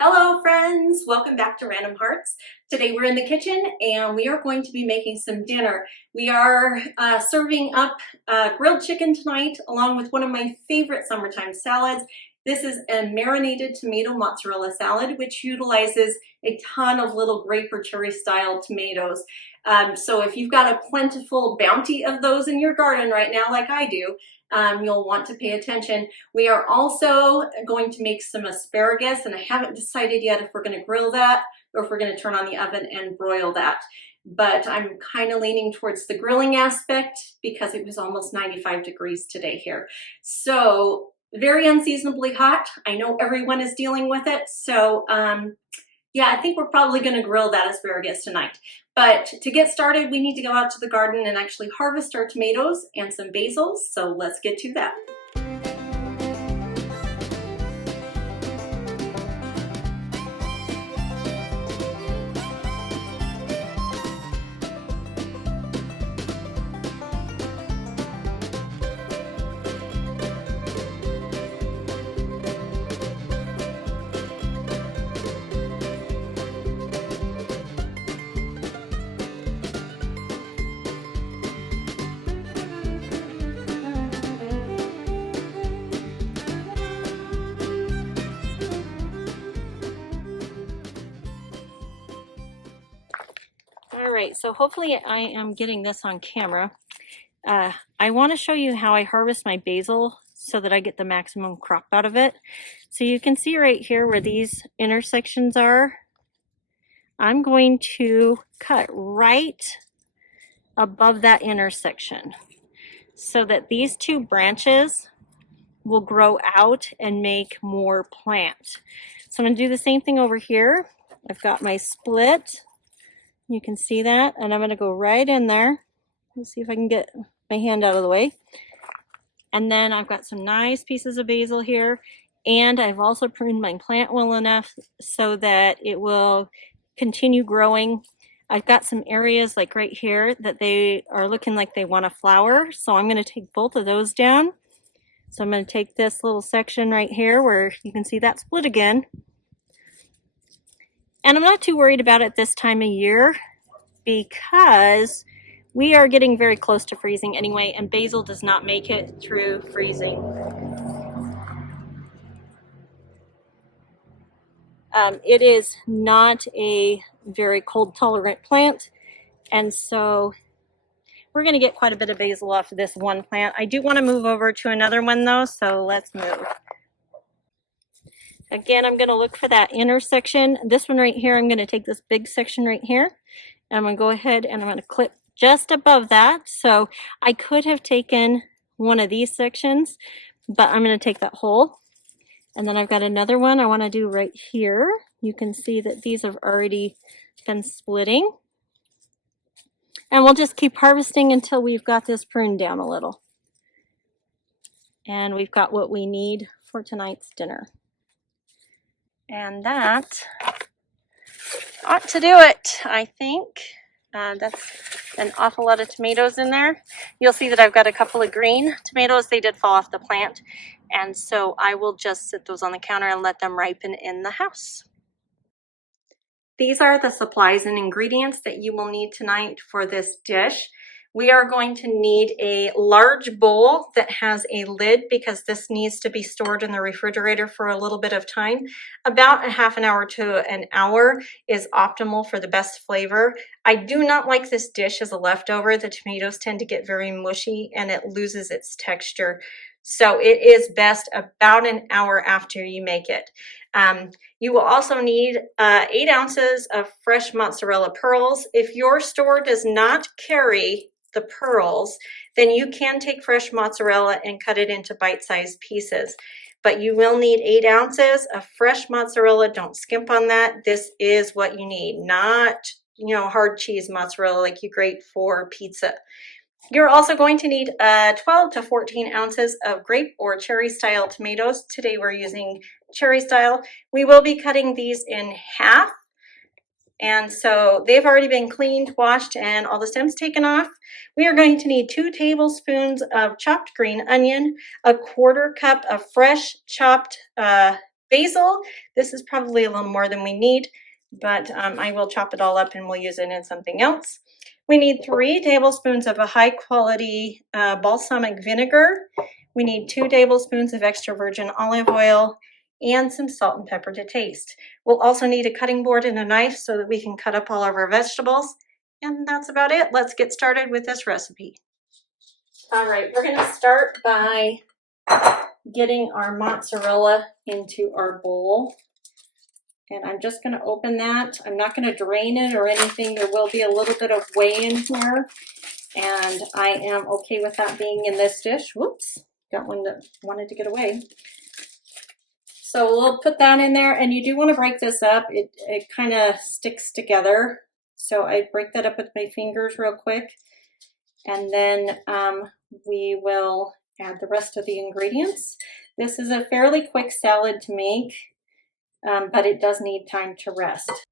Hello friends, welcome back to Random Hearts. Today we're in the kitchen and we are going to be making some dinner. We are serving up grilled chicken tonight along with one of my favorite summertime salads. This is a marinated tomato mozzarella salad which utilizes a ton of little grape or cherry style tomatoes. So if you've got a plentiful bounty of those in your garden right now like I do, you'll want to pay attention. We are also going to make some asparagus, and I haven't decided yet if we're going to grill that or if we're going to turn on the oven and broil that. But I'm kind of leaning towards the grilling aspect because it was almost 95 degrees today here. So very unseasonably hot. I know everyone is dealing with it. So yeah, I think we're probably going to grill that asparagus tonight. But to get started, we need to go out to the garden and actually harvest our tomatoes and some basil. So let's get to that. All right, so hopefully I am getting this on camera. I want to show you how I harvest my basil so that I get the maximum crop out of it. So you can see right here where these intersections are. I'm going to cut right above that intersection so that these two branches will grow out and make more plant. So I'm going to do the same thing over here. I've got my split. You can see that, and I'm going to go right in there. Let's see if I can get my hand out of the way. And then I've got some nice pieces of basil here, and I've also pruned my plant well enough so that it will continue growing. I've got some areas like right here that they are looking like they want to flower, so I'm going to take both of those down. So I'm going to take this little section right here where you can see that split again. And I'm not too worried about it this time of year because we are getting very close to freezing anyway, and basil does not make it through freezing. It is not a very cold tolerant plant, and so we're going to get quite a bit of basil off of this one plant. I do want to move over to another one though, so let's move. Again, I'm going to look for that intersection. This one right here, I'm going to take this big section right here, and I'm going to go ahead and I'm going to clip just above that. So I could have taken one of these sections, but I'm going to take that whole. And then I've got another one I want to do right here. You can see that these have already been splitting. And we'll just keep harvesting until we've got this pruned down a little. And we've got what we need for tonight's dinner. And that ought to do it, I think. That's an awful lot of tomatoes in there. You'll see that I've got a couple of green tomatoes. They did fall off the plant. And so I will just sit those on the counter and let them ripen in the house. These are the supplies and ingredients that you will need tonight for this dish. We are going to need a large bowl that has a lid because this needs to be stored in the refrigerator for a little bit of time. About a half an hour to an hour is optimal for the best flavor. I do not like this dish as a leftover. The tomatoes tend to get very mushy and it loses its texture. So it is best about an hour after you make it. You will also need 8 ounces of fresh mozzarella pearls. If your store does not carry the pearls, then you can take fresh mozzarella and cut it into bite-sized pieces. But you will need 8 ounces of fresh mozzarella. Don't skimp on that. This is what you need, not, hard cheese mozzarella like you grate for pizza. You're also going to need 12 to 14 ounces of grape or cherry style tomatoes. Today we're using cherry style. We will be cutting these in half. And so they've already been cleaned, washed, and all the stems taken off. We are going to need 2 tablespoons of chopped green onion, a 1/4 cup of fresh chopped basil. This is probably a little more than we need, but I will chop it all up and we'll use it in something else. We need 3 tablespoons of a high quality balsamic vinegar. We need 2 tablespoons of extra virgin olive oil and some salt and pepper to taste. We'll also need a cutting board and a knife so that we can cut up all of our vegetables. And that's about it. Let's get started with this recipe. All right, we're gonna start by getting our mozzarella into our bowl. And I'm just gonna open that. I'm not gonna drain it or anything. There will be a little bit of whey in here. And I am okay with that being in this dish. Whoops, got one that wanted to get away. So we'll put that in there, and you do want to break this up. It kind of sticks together. So I break that up with my fingers real quick, and then we will add the rest of the ingredients. This is a fairly quick salad to make, but it does need time to rest.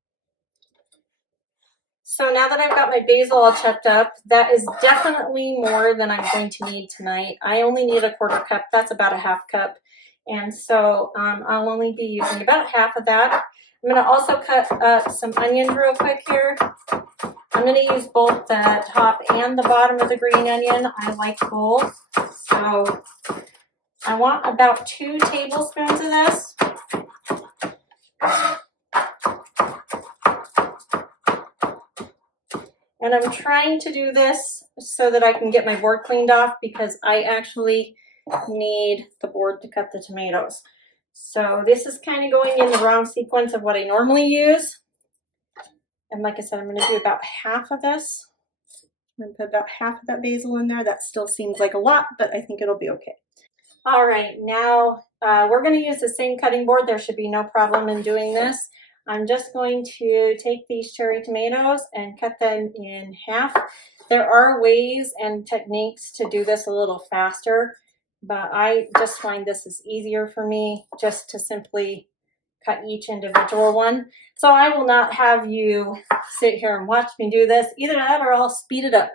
So now that I've got my basil all chopped up, that is definitely more than I'm going to need tonight. I only need a 1/4 cup. That's about a 1/2 cup. And so I'll only be using about half of that. I'm going to also cut up some onions real quick here. I'm going to use both the top and the bottom of the green onion. I like both. So I want about 2 tablespoons of this. And I'm trying to do this so that I can get my board cleaned off, because I actually need the board to cut the tomatoes. So this is kind of going in the wrong sequence of what I normally use. And like I said, I'm going to do about half of this. I'm going to put about half of that basil in there. That still seems like a lot, but I think it'll be okay. All right, now we're going to use the same cutting board. There should be no problem in doing this. I'm just going to take these cherry tomatoes and cut them in half. There are ways and techniques to do this a little faster, but I just find this is easier for me, just to simply cut each individual one. So I will not have you sit here and watch me do this. Either that or I'll speed it up.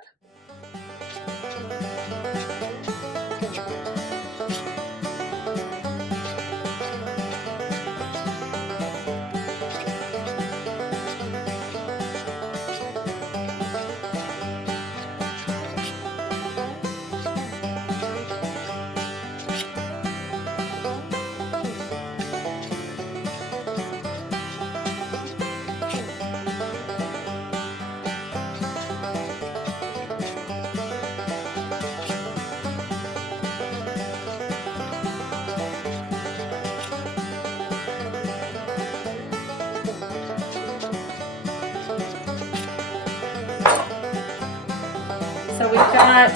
So we've got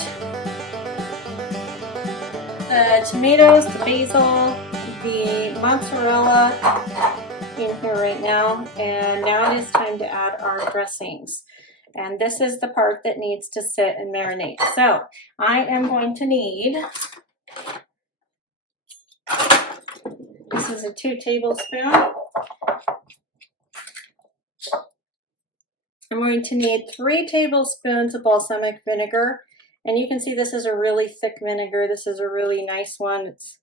the tomatoes, the basil, the mozzarella in here right now, and now it is time to add our dressings. And this is the part that needs to sit and marinate. So I am going to need, this is a 2 tablespoons. I'm going to need 3 tablespoons of balsamic vinegar. And you can see this is a really thick vinegar. This is a really nice one. It's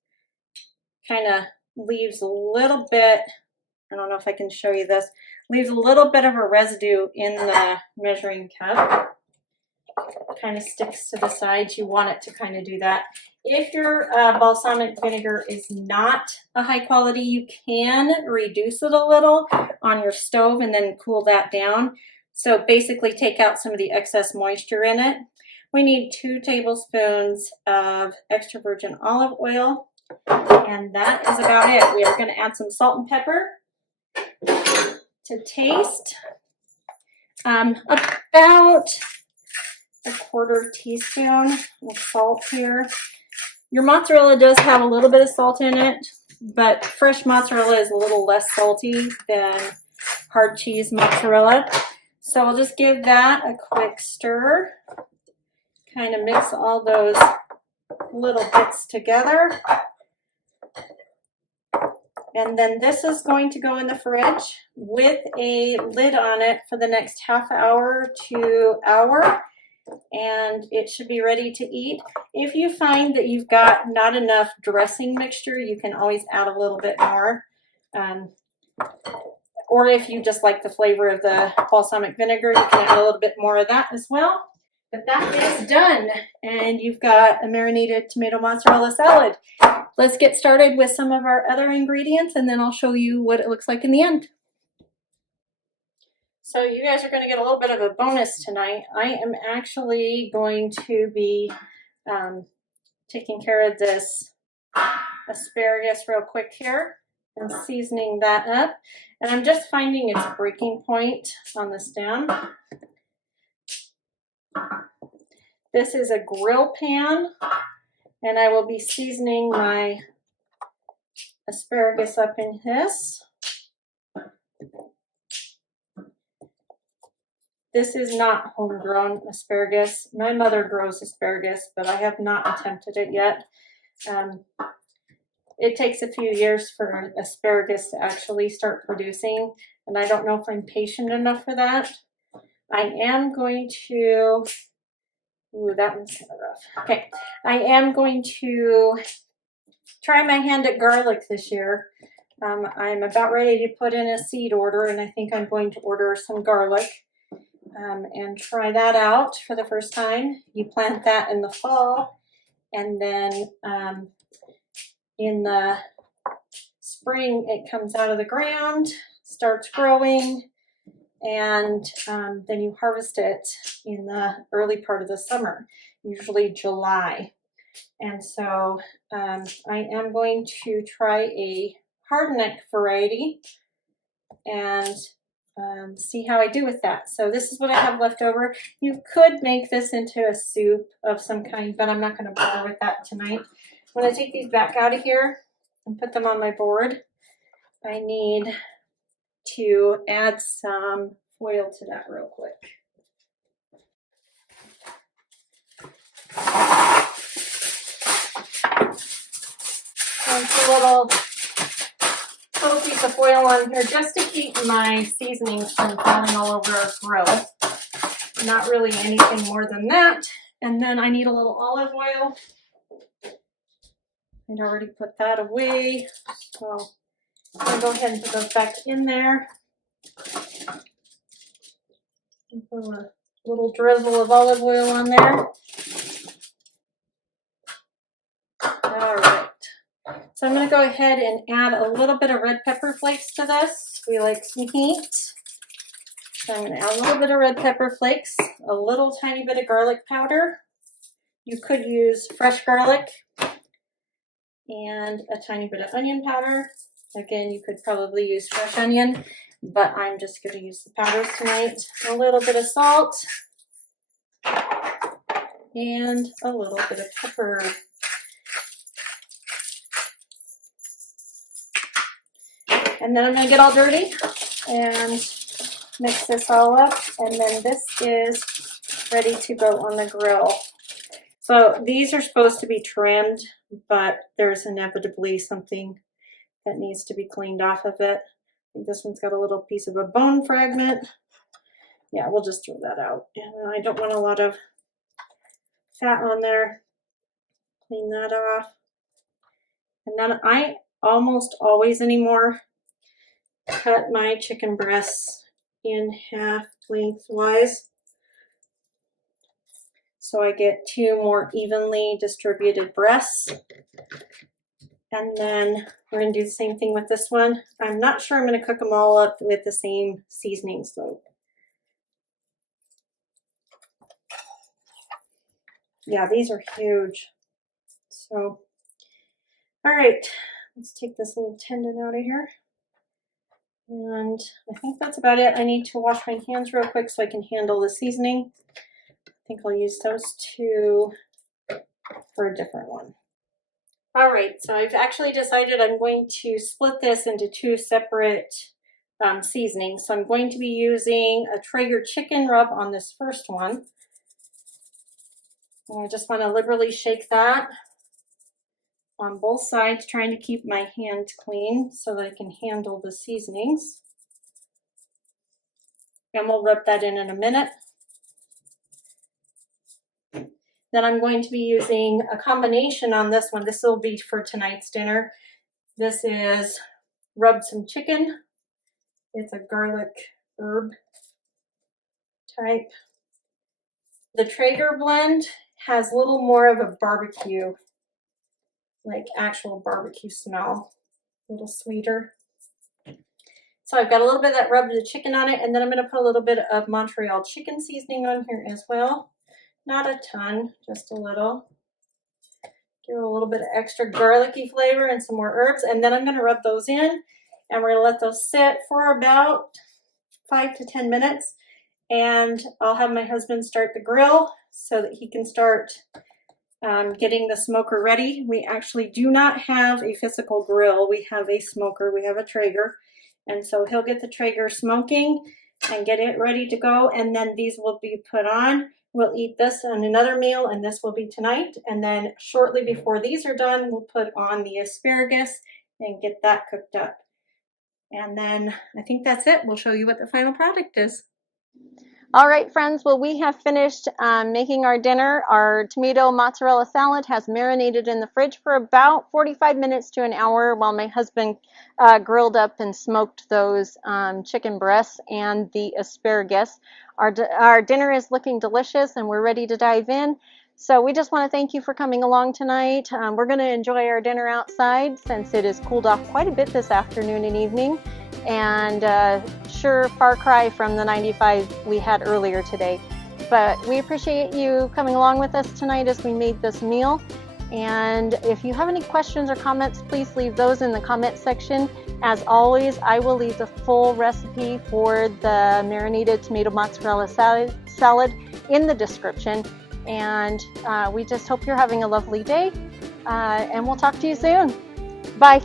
kind of leaves a little bit, I don't know if I can show you this, leaves a little bit of a residue in the measuring cup. Kind of sticks to the sides. You want it to kind of do that. If your balsamic vinegar is not a high quality, you can reduce it a little on your stove and then cool that down. So basically take out some of the excess moisture in it. We need 2 tablespoons of extra virgin olive oil, and that is about it. We are going to add some salt and pepper to taste. About a 1/4 teaspoon of salt here. Your mozzarella does have a little bit of salt in it, but fresh mozzarella is a little less salty than hard cheese mozzarella. So we'll just give that a quick stir. Kind of mix all those little bits together. And then this is going to go in the fridge with a lid on it for the next ½ hour to hour. And it should be ready to eat. If you find that you've got not enough dressing mixture, you can always add a little bit more. Or if you just like the flavor of the balsamic vinegar, you can add a little bit more of that as well. But that is done, and you've got a marinated tomato mozzarella salad. Let's get started with some of our other ingredients, and then I'll show you what it looks like in the end. So you guys are going to get a little bit of a bonus tonight. I am actually going to be taking care of this asparagus real quick here and seasoning that up. And I'm just finding its breaking point on the stem. This is a grill pan, and I will be seasoning my asparagus up in this. This is not homegrown asparagus. My mother grows asparagus, but I have not attempted it yet. It takes a few years for asparagus to actually start producing, and I don't know if I'm patient enough for that. I am going to, ooh, that one's kind of rough. Okay, I am going to try my hand at garlic this year. I'm about ready to put in a seed order, and I think I'm going to order some garlic and try that out for the first time. You plant that in the fall, and then in the spring it comes out of the ground, starts growing, and then you harvest it in the early part of the summer, usually July. And so I am going to try a hardneck variety and see how I do with that. So this is what I have left over. You could make this into a soup of some kind, but I'm not going to bother with that tonight. When I take these back out of here and put them on my board, I need to add some foil to that real quick. And a little piece of foil on here just to keep my seasonings from falling all over our grill. Not really anything more than that. And then I need a little olive oil. I'd already put that away, so I'll go ahead and put those back in there. And put a little drizzle of olive oil on there. All right. So I'm going to go ahead and add a little bit of red pepper flakes to this. We like some heat. So I'm going to add a little bit of red pepper flakes, a little tiny bit of garlic powder. You could use fresh garlic and a tiny bit of onion powder. Again, you could probably use fresh onion, but I'm just going to use the powders tonight. A little bit of salt and a little bit of pepper. And then I'm going to get all dirty and mix this all up, and then this is ready to go on the grill. So these are supposed to be trimmed, but there's inevitably something that needs to be cleaned off of it. I think this one's got a little piece of a bone fragment. Yeah, we'll just throw that out. And I don't want a lot of fat on there. Clean that off. And then I almost always anymore cut my chicken breasts in half lengthwise, so I get two more evenly distributed breasts. And then we're going to do the same thing with this one. I'm not sure I'm going to cook them all up with the same seasonings though. Yeah, these are huge. So, all right, let's take this little tendon out of here. And I think that's about it. I need to wash my hands real quick so I can handle the seasoning. I think I'll use those two for a different one. All right, so I've actually decided I'm going to split this into two separate seasonings. So I'm going to be using a Traeger chicken rub on this first one. And I just want to liberally shake that on both sides, trying to keep my hands clean so that I can handle the seasonings. And we'll rub that in a minute. Then I'm going to be using a combination on this one. This will be for tonight's dinner. This is rub some chicken. It's a garlic herb type. The Traeger blend has a little more of a barbecue, like actual barbecue smell, a little sweeter. So I've got a little bit of that rubbed the chicken on it, and then I'm going to put a little bit of Montreal chicken seasoning on here as well. Not a ton, just a little. Give it a little bit of extra garlicky flavor and some more herbs, and then I'm going to rub those in, and we're going to let those sit for about 5 to 10 minutes, and I'll have my husband start the grill so that he can start getting the smoker ready. We actually do not have a physical grill. We have a smoker. We have a Traeger. And so he'll get the Traeger smoking and get it ready to go. And then these will be put on. We'll eat this on another meal, and this will be tonight. And then shortly before these are done, we'll put on the asparagus and get that cooked up. And then I think that's it. We'll show you what the final product is. All right, friends, well, we have finished making our dinner. Our tomato mozzarella salad has marinated in the fridge for about 45 minutes to an hour while my husband grilled up and smoked those chicken breasts and the asparagus. Our dinner is looking delicious, and we're ready to dive in. So we just want to thank you for coming along tonight. We're going to enjoy our dinner outside since it has cooled off quite a bit this afternoon and evening. And sure, far cry from the 95 we had earlier today. But we appreciate you coming along with us tonight as we made this meal. And if you have any questions or comments, please leave those in the comment section. As always, I will leave the full recipe for the marinated tomato mozzarella salad in the description. And we just hope you're having a lovely day. And we'll talk to you soon. Bye.